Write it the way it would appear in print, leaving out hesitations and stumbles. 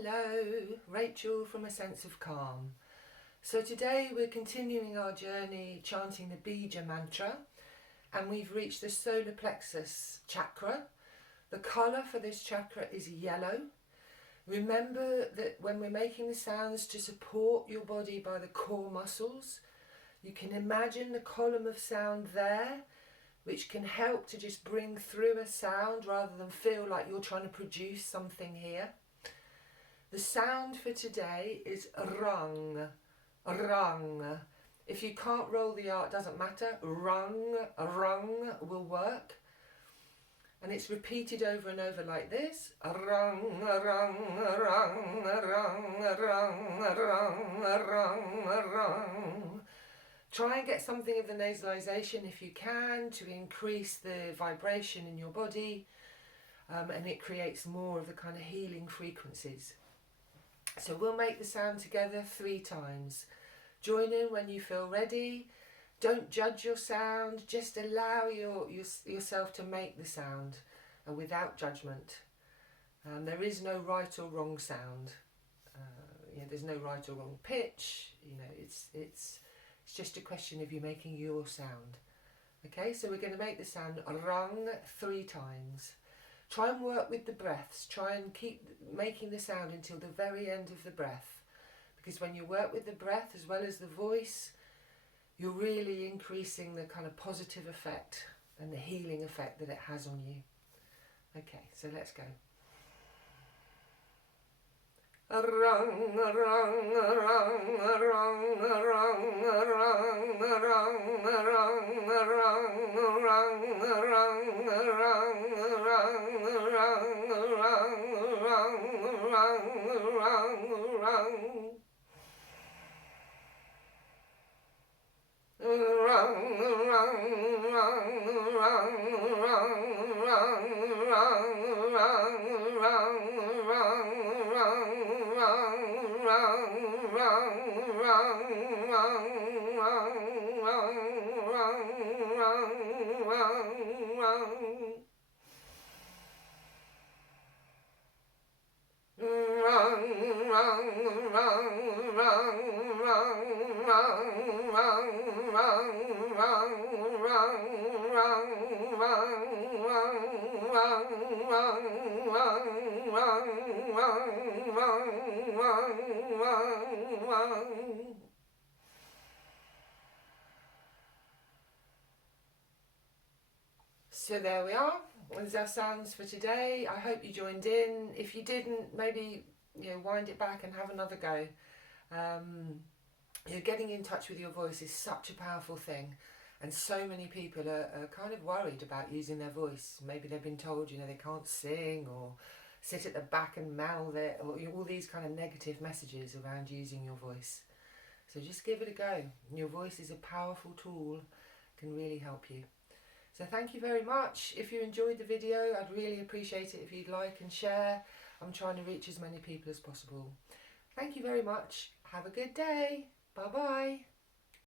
Hello, Rachel from A Sense of Calm. So today we're continuing our journey chanting the Bija mantra, and we've reached the solar plexus chakra. The colour for this chakra is yellow. Remember that when we're making the sounds to support your body by the core muscles, you can imagine the column of sound there, which can help to just bring through a sound rather than feel like you're trying to produce something here. The sound for today is rung, rung. If you can't roll the R, it doesn't matter. Rung, rung will work. And it's repeated over and over like this. Rung, rung, rung, rung, rung, rung, rung, rung. Try and get something of the nasalization if you can to increase the vibration in your body, and it creates more of the kind of healing frequencies. So we'll make the sound together 3 times. Join in when you feel ready. Don't judge your sound, just allow yourself to make the sound, and without judgment. There is no right or wrong sound. There's no right or wrong pitch. It's just a question of you making your sound. Okay, so we're going to make the sound rung 3 times. Try and work with the breaths. Try and keep making the sound until the very end of the breath. Because when you work with the breath as well as the voice, you're really increasing the kind of positive effect and the healing effect that it has on you. Okay, so let's go. Rung, rung, rung, rung, rung, rung, rung, So there we are. There's our sounds for today. I hope you joined in. If you didn't, maybe wind it back and have another go. Getting in touch with your voice is such a powerful thing, and so many people are kind of worried about using their voice. Maybe they've been told they can't sing or sit at the back and mouth it, or all these kind of negative messages around using your voice. So just give it a go. Your voice is a powerful tool, can really help you. So thank you very much. If you enjoyed the video, I'd really appreciate it if you'd like and share. I'm trying to reach as many people as possible. Thank you very much. Have a good day. Bye-bye.